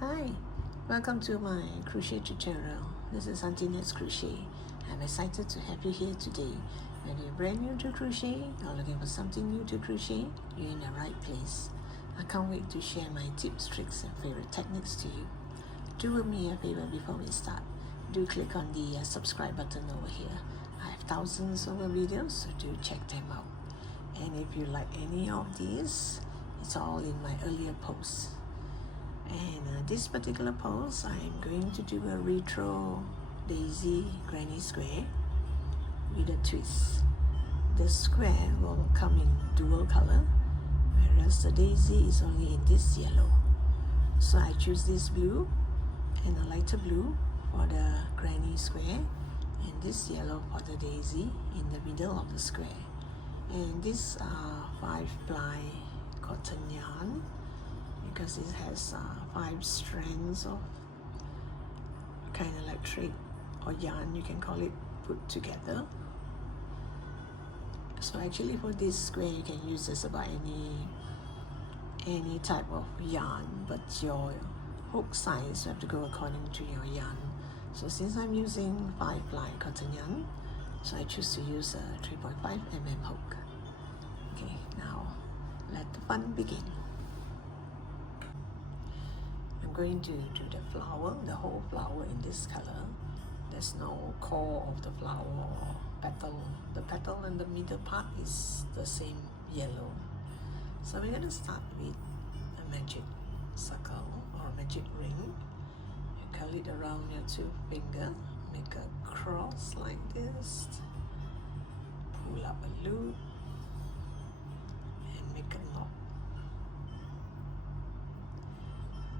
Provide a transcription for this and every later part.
Hi, welcome to my crochet tutorial. This is Auntie Nat's Crochet. I'm excited to have you here today. Whether you're brand new to crochet or looking for something new to crochet, you're in the right place. I can't wait to share my tips, tricks, and favorite techniques to you. Do me a favor before we start. Do click on the subscribe button over here. I have thousands of videos, so do check them out. And if you like any of these, it's all in my earlier posts. And this particular pose, I'm going to do a retro daisy granny square with a twist. The square will come in dual color, whereas the daisy is only in this yellow. So I choose this blue and a lighter blue for the granny square and this yellow for the daisy in the middle of the square. And this 5-ply cotton yarn, because it has 5 strands of kind of like thread or yarn, you can call it, put together. So actually for this square you can use just about any type of yarn, but your hook size you have to go according to your yarn. So since I'm using 5-ply cotton yarn, so I choose to use a 3.5 mm hook. Okay, now let the fun begin. I'm going to do the flower, the whole flower in this color. There's no core of the flower or petal. The petal and the middle part is the same yellow. So we're going to start with a magic circle or a magic ring. You curl it around your 2 fingers, make a cross like this, pull up a loop and make a knot.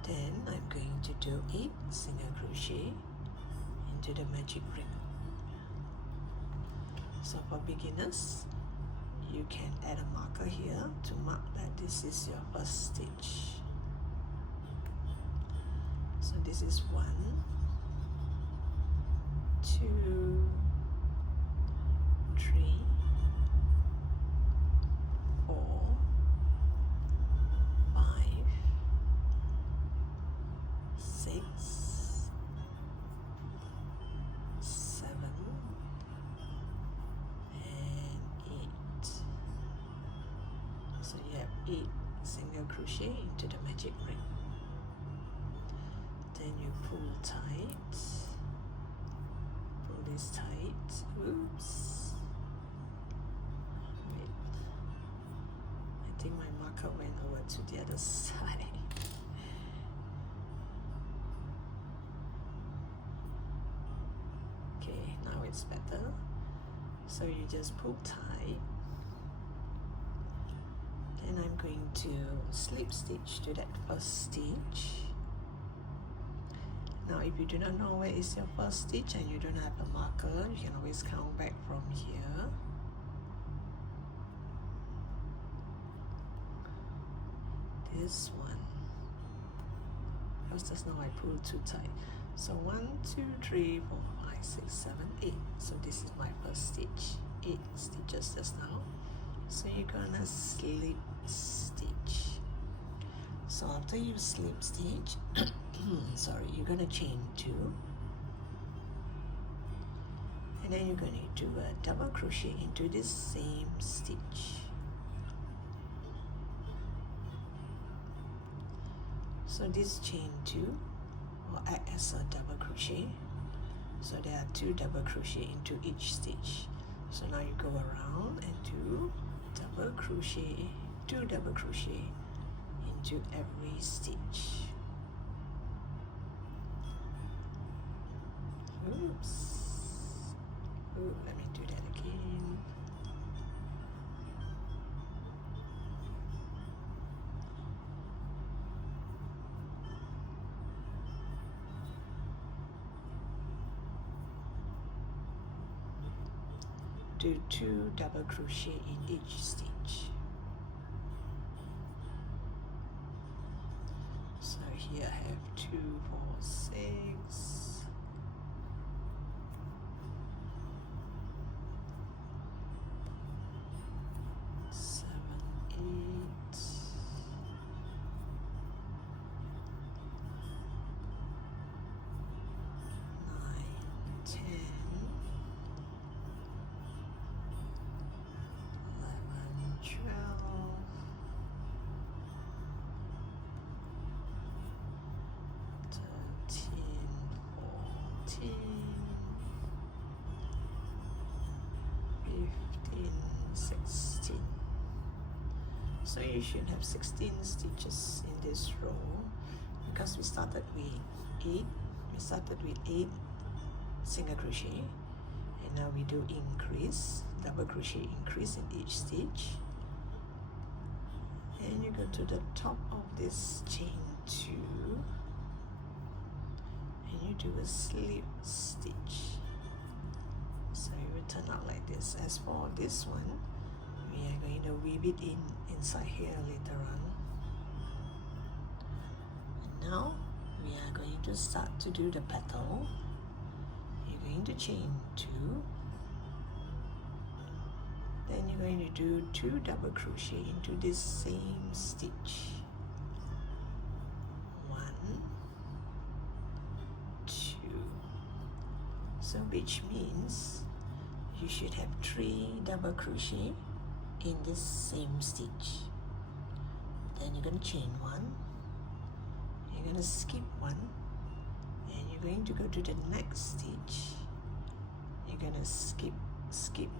Then I'm going to do 8 single crochet into the magic ring. So for beginners, you can add a marker here to mark that this is your first stitch. So this is 1, 2, 3, 4, 5, 6, 7, and 8. So you have 8 single crochet into the magic ring. Then you pull tight, pull this tight. Oops. Wait. I think my marker went over to the other side. Okay, now it's better. So you just pull tight. Then I'm going to slip stitch to that first stitch. Now if you do not know where is your first stitch and you don't have a marker, you can always count back from here. This one. Because just now I pulled too tight. So 1, 2, 3, 4, 5, 6, 7, 8. So this is my first stitch. 8 stitches just now. So you're gonna slip stitch. So after you slip stitch, sorry, you're gonna chain 2, and then you're gonna do a double crochet into this same stitch. So this chain 2 will act as a double crochet. So there are 2 double crochet into each stitch. So now you go around and do double crochet, 2 double crochet into every stitch. Oops. Ooh, let me do that again. Do 2 double crochet in each stitch. So here I have 2, 4, 6. 7, 8. 16. So you should have 16 stitches in this row because we started with 8. We started with 8 single crochet, and now we do increase, double crochet increase in each stitch, and you go to the top of this chain 2 and you do a slip stitch. So it will turn out like this. As for this one, we are going to weave it inside here later on. And now we are going to start to do the petal. You're going to chain 2, then you're going to do 2 double crochet into this same stitch. 1, 2. So which means you should have 3 double crochet in this same stitch. Then you're going to chain 1, you're going to skip 1, and you're going to go to the next stitch. You're going to skip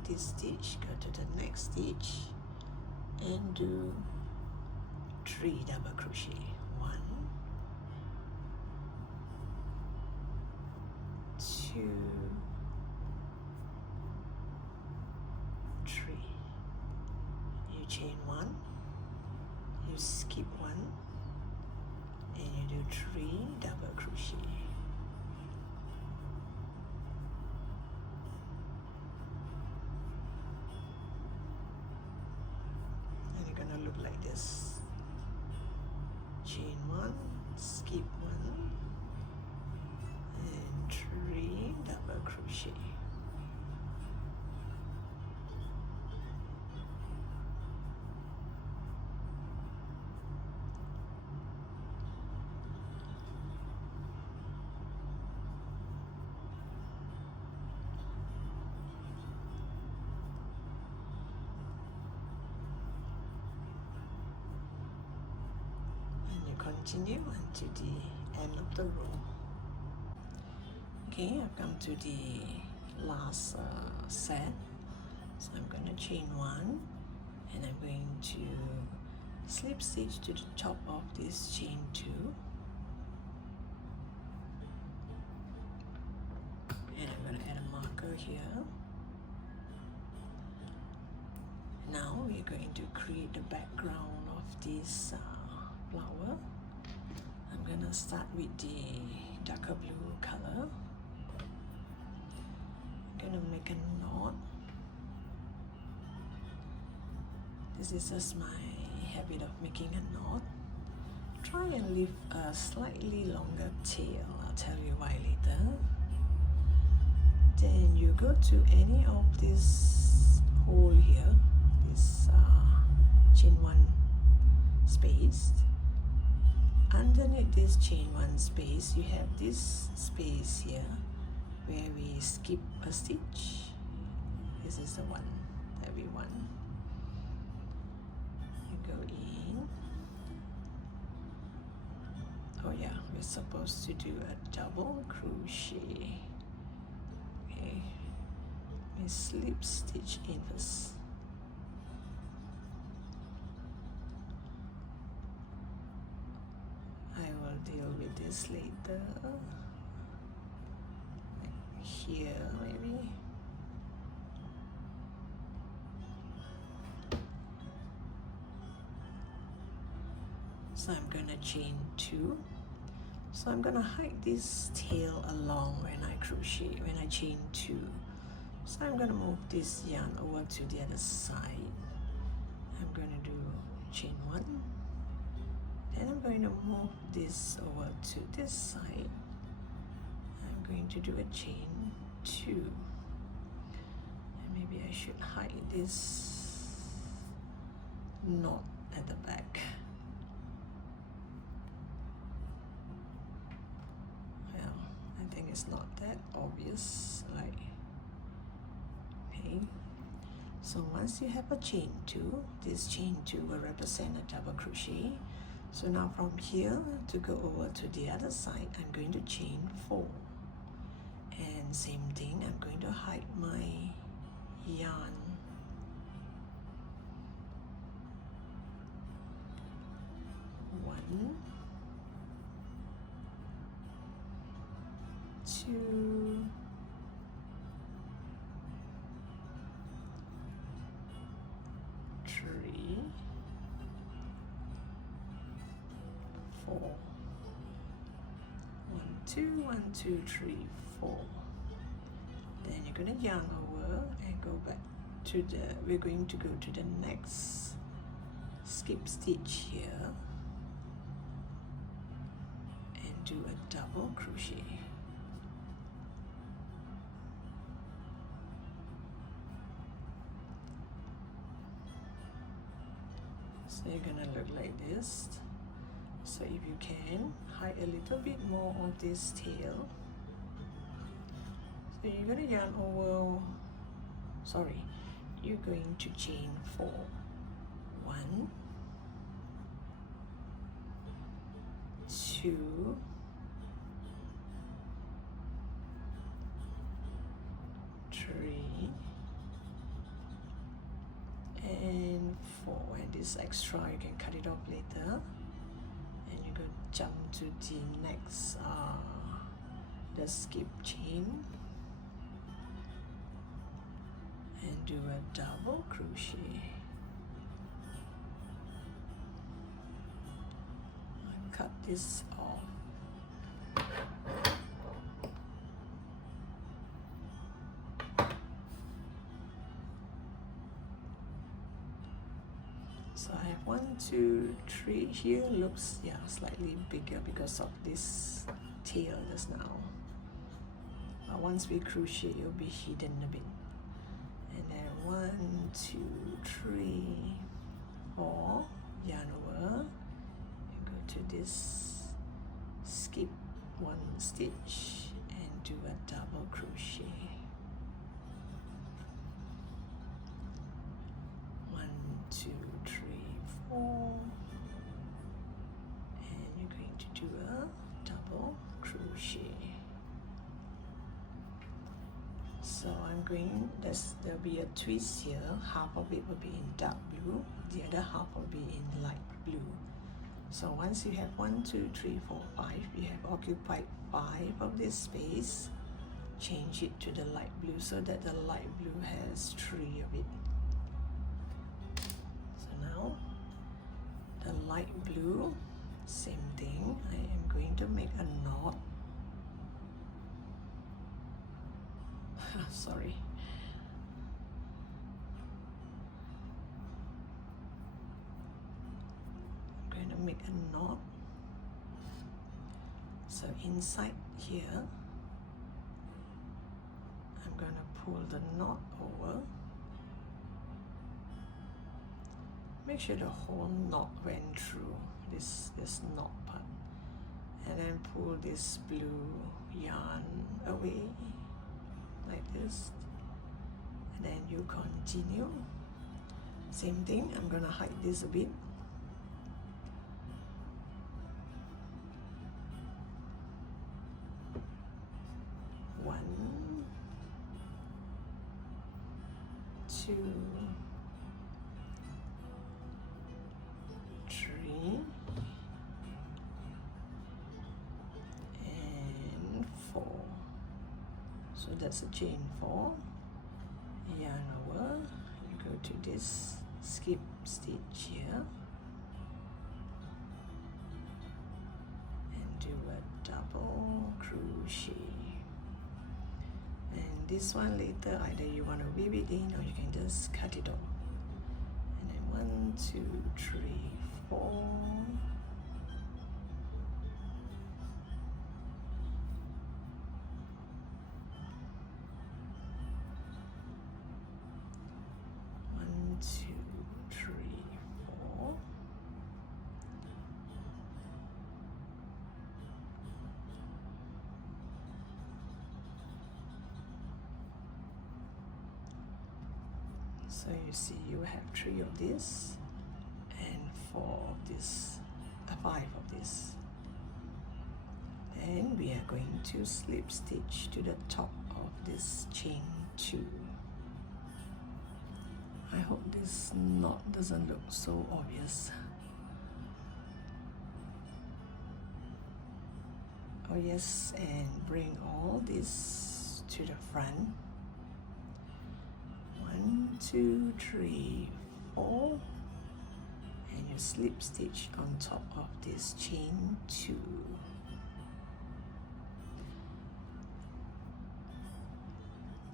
this stitch, go to the next stitch, and do 3 double crochet. 1, 2, 3. You chain 1, you skip 1, and you do 3 double crochet. And you're gonna look like this. Chain 1, skip 1, and 3 double crochet. Continue until the end of the row. Okay, I've come to the last set, so I'm going to chain 1, and I'm going to slip stitch to the top of this chain 2, and I'm going to add a marker here. Now we're going to create the background of this flower. I'm gonna start with the darker blue color. I'm gonna make a knot. This is just my habit of making a knot. Try and leave a slightly longer tail. I'll tell you why later. Then you go to any of this hole here, this chain 1 space. Underneath this chain 1 space, you have this space here where we skip a stitch. This is the one that we want. You go in. Oh yeah, we're supposed to do a double crochet. Okay, we slip stitch in first. I will deal with this later. Here, maybe. So I'm gonna chain 2. So I'm gonna hide this tail along when I crochet, when I chain 2. So I'm gonna move this yarn over to the other side. I'm gonna do chain 1. Then I'm going to move this over to this side. I'm going to do a chain 2. And maybe I should hide this knot at the back. Well, I think it's not that obvious, like, okay. So once you have a chain 2, this chain 2 will represent a double crochet. So now from here to go over to the other side, I'm going to chain 4. And same thing, I'm going to hide my yarn 1, 2, 3, 4. 1, 2, 1, 2, 3, 4. Then you're going to yarn over and go back to the, we're going to go to the next skip stitch here and do a double crochet. So you're gonna look like this. So if you can, hide a little bit more of this tail. So you're gonna yarn over, sorry, you're going to chain 4. 1, 2, 3, and 4. And this extra you can cut it off later, and you go jump to the next the skip chain and do a double crochet. Cut this off. So I have 1, 2, 3 here. Looks, yeah, slightly bigger because of this tail just now. But once we crochet, it'll be hidden a bit. And then 1, 2, 3, 4, yarn over. To this, skip 1 stitch and do a double crochet. 1, 2, 3, 4, and you're going to do a double crochet. So I'm going, there'll be a twist here. Half of it will be in dark blue, the other half will be in light blue. So once you have 1, 2, 3, 4, 5, you have occupied 5 of this space, change it to the light blue so that the light blue has 3 of it. So now the light blue, same thing, I am going to make a knot. Sorry. Make a knot. So inside here I'm going to pull the knot over. Make sure the whole knot went through this knot part, and then pull this blue yarn away like this, and then you continue. Same thing, I'm going to hide this a bit. Two, 3, and 4. So that's a chain 4. Yarn over. You go to this skip stitch here and do a double crochet. And this one later, either you want to weave it in or you can just cut it off. And then 1, 2, 3, 4. So you see you have 3 of this and 4 of this, 5 of this. And we are going to slip stitch to the top of this chain 2. I hope this knot doesn't look so obvious. Oh yes, and bring all this to the front. 1, 2, 3, 4, and you slip stitch on top of this chain 2.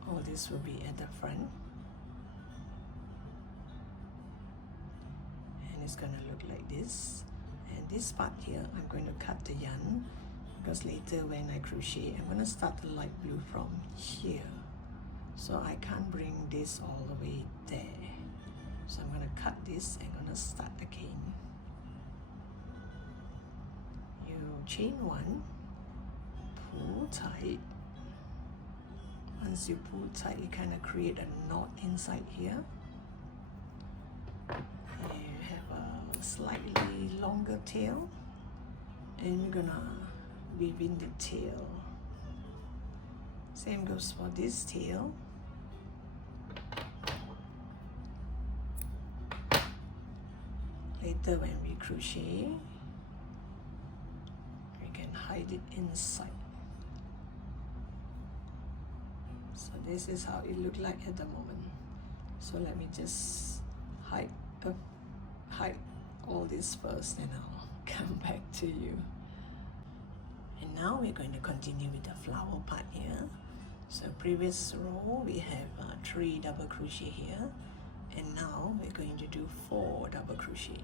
All this will be at the front, and it's gonna look like this. And this part here, I'm going to cut the yarn because later when I crochet, I'm gonna start the light blue from here, so I can't bring this all the way there. So I'm gonna cut this and gonna start again. You chain 1, pull tight. Once you pull tight, you kind of create a knot inside here. You have a slightly longer tail, and you're gonna weave in the tail. Same goes for this tail. Later when we crochet, we can hide it inside. So this is how it looked like at the moment. So let me just hide all this first, and I'll come back to you. And now we're going to continue with the flower part here. So previous row we have 3 double crochet here, and now we're going to do 4 double crochet.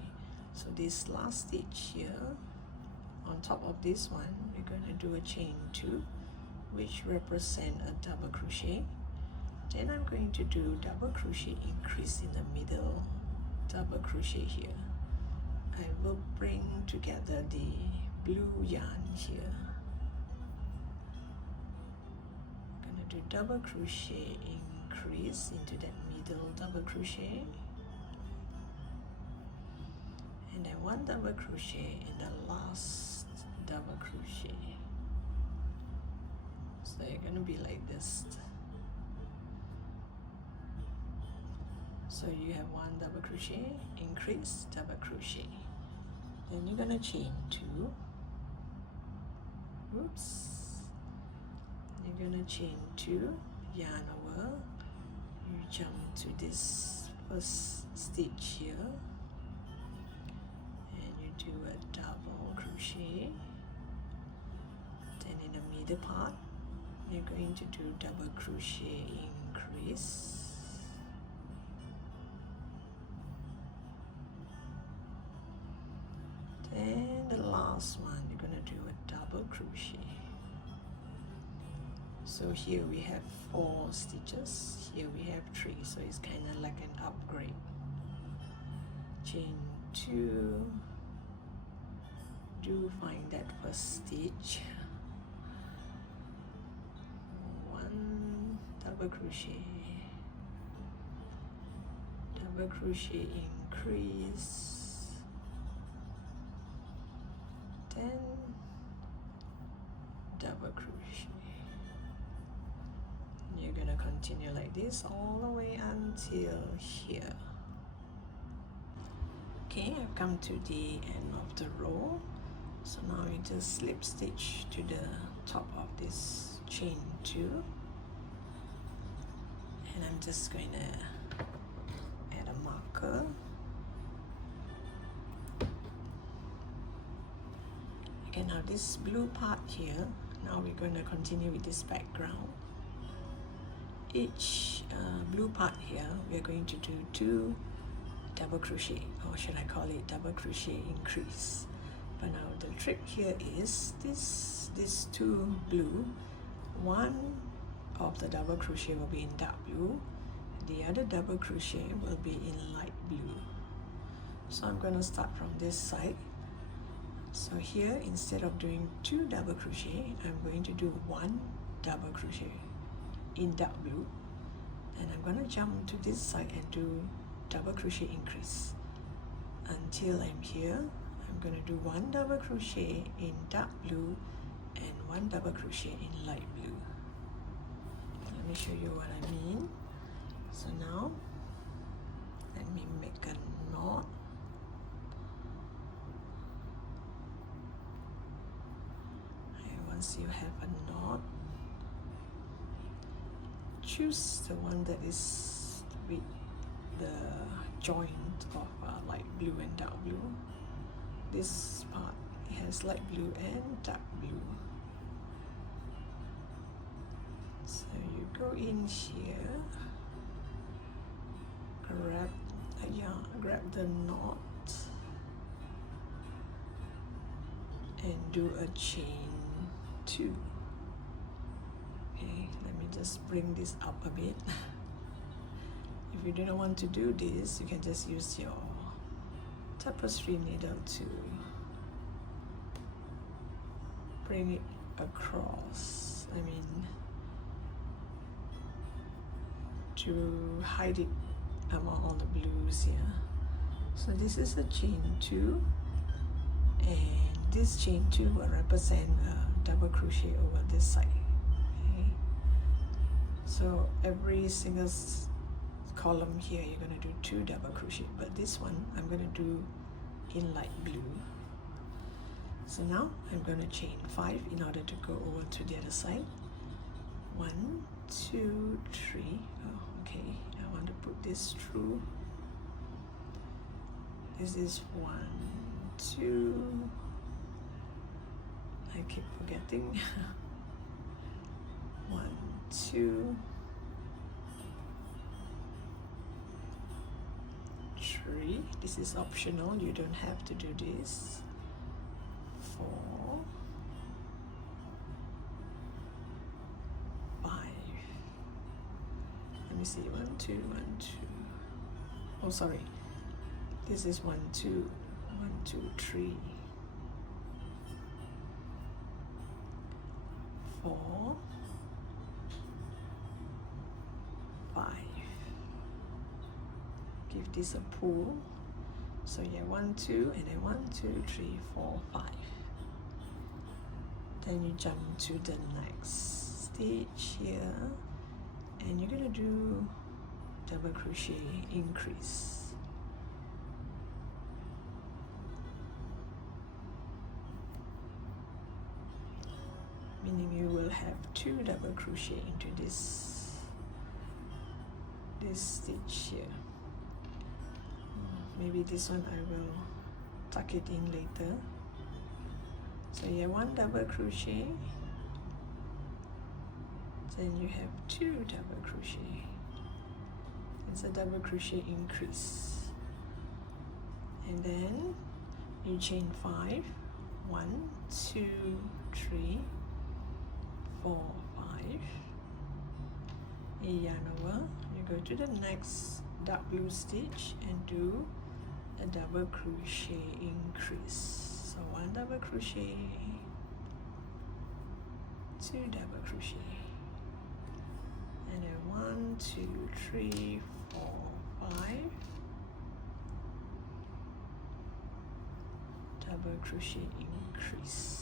So this last stitch here, on top of this one, we're going to do a chain 2, which represent a double crochet. Then I'm going to do double crochet increase in the middle, double crochet here. I will bring together the blue yarn here. I'm gonna do double crochet increase into that middle double crochet, and then 1 double crochet in the last double crochet. So you're gonna be like this. So you have 1 double crochet, increase, double crochet. Then you're gonna chain 2. Oops. You're gonna chain 2, yarn over. You jump to this first stitch here, and you do a double crochet. Then in the middle part, you're going to do double crochet increase. Then the last one, you're gonna do a double crochet. So here we have 4 stitches, here we have 3, so it's kind of like an upgrade. Chain 2, do find that first stitch, 1 double crochet, double crochet increase, then double crochet. You're gonna continue like this all the way until here. Okay, I've come to the end of the row. So now you just slip stitch to the top of this chain 2, and I'm just going to add a marker. Okay, now this blue part here, now we're going to continue with this background. Each blue part here, we're going to do 2 double crochet, or should I call it double crochet increase. But now the trick here is this 2 blue, 1 of the double crochet will be in dark blue, the other double crochet will be in light blue. So I'm going to start from this side. So here, instead of doing 2 double crochet, I'm going to do 1 double crochet in dark blue, and I'm going to jump to this side and do double crochet increase until I'm here. I'm going to do 1 double crochet in dark blue and 1 double crochet in light blue. Let me show you what I mean. So now let me make a knot. once you have a knot, choose the one that is with the joint of light blue and dark blue. This part has light blue and dark blue. So you go in here, grab the knot and do a chain 2. Okay, let me just bring this up a bit. If you do not want to do this, you can just use your tapestry needle to bring it across, to hide it among all the blues here. So this is a chain 2, and this chain 2 will represent a double crochet over this side. Okay, so every single column here you're going to do 2 double crochet, but this one I'm going to do in light blue. So now I'm going to chain 5 in order to go over to the other side. 1, 2, 3. Oh, okay, I want to put this through. This is 1, 2. I keep forgetting. 1, 2, 3. This is optional, you don't have to do this. 4, 5. Let me see. 1, 2, 1, 2. Oh, sorry. This is 1, 2, 1, 2, 3. 4, 5. Give this a pull. So yeah, 1, 2, and then 1, 2, 3, 4, 5. Then you jump to the next stitch here, and you're gonna do double crochet increase. Meaning you will have 2 double crochet into this stitch here. Maybe this one I will tuck it in later. So yeah, 1 double crochet, then you have 2 double crochet. It's a double crochet increase, and then you chain 5. 1, 2, 3, 4, 5. A yarn over. You go to the next dark blue stitch and do a double crochet increase. So 1 double crochet, 2 double crochet, and then 1, 2, 3, 4, 5 double crochet increase.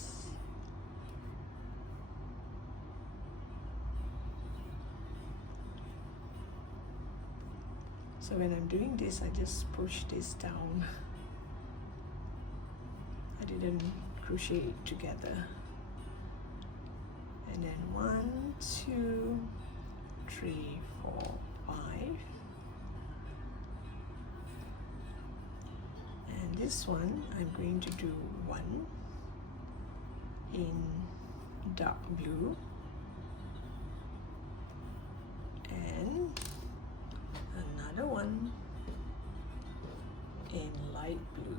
So when I'm doing this, I just push this down. I didn't crochet it together. And then 1, 2, 3, 4, 5. And this one, I'm going to do 1 in dark blue and another one in light blue.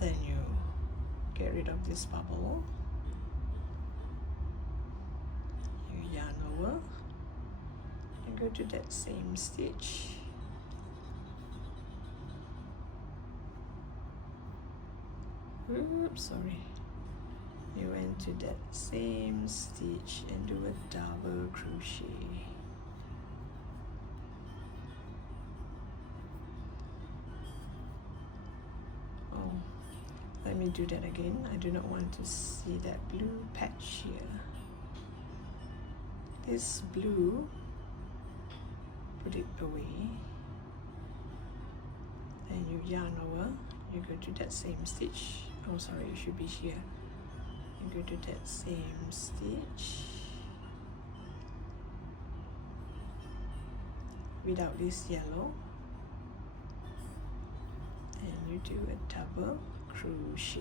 Then you get rid of this bubble. You yarn over and go to that same stitch. Oops, sorry. You went to that same stitch and do a double crochet. Oh, let me do that again. I do not want to see that blue patch here. This blue, put it away. Then you yarn over, you go to that same stitch. Oh sorry, it should be here. You go to that same stitch without this yellow, and you do a double crochet.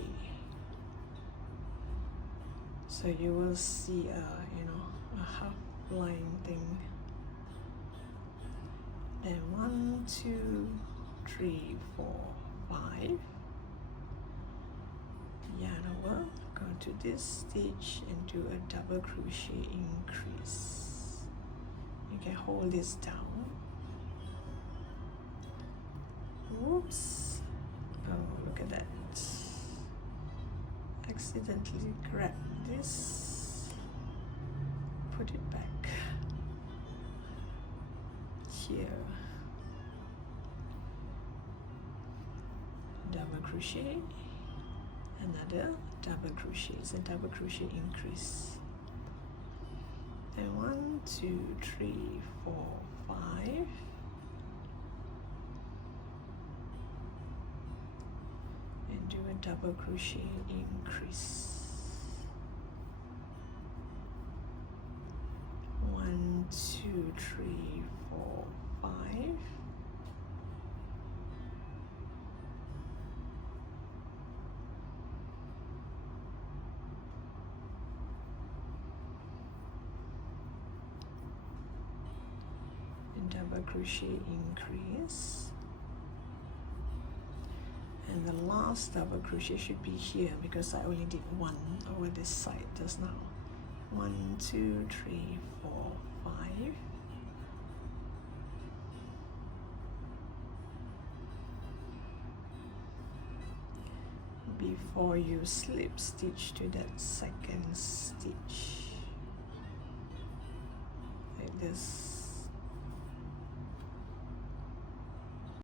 So you will see a half line thing. Then 1, 2, 3, 4, 5. Yarn over, go to this stitch and do a double crochet increase. You can hold this down. Whoops. Oh, look at that. Accidentally grab this. Put it back. Here. Double crochet. Another double crochet. It's a double crochet increase. And 1, 2, 3, 4, 5. And do a double crochet increase. 1, 2, 3, 4, 5. Double crochet increase, and the last double crochet should be here because I only did one over this side just now. 1, 2, 3, 4, 5. Before you slip stitch to that second stitch like this.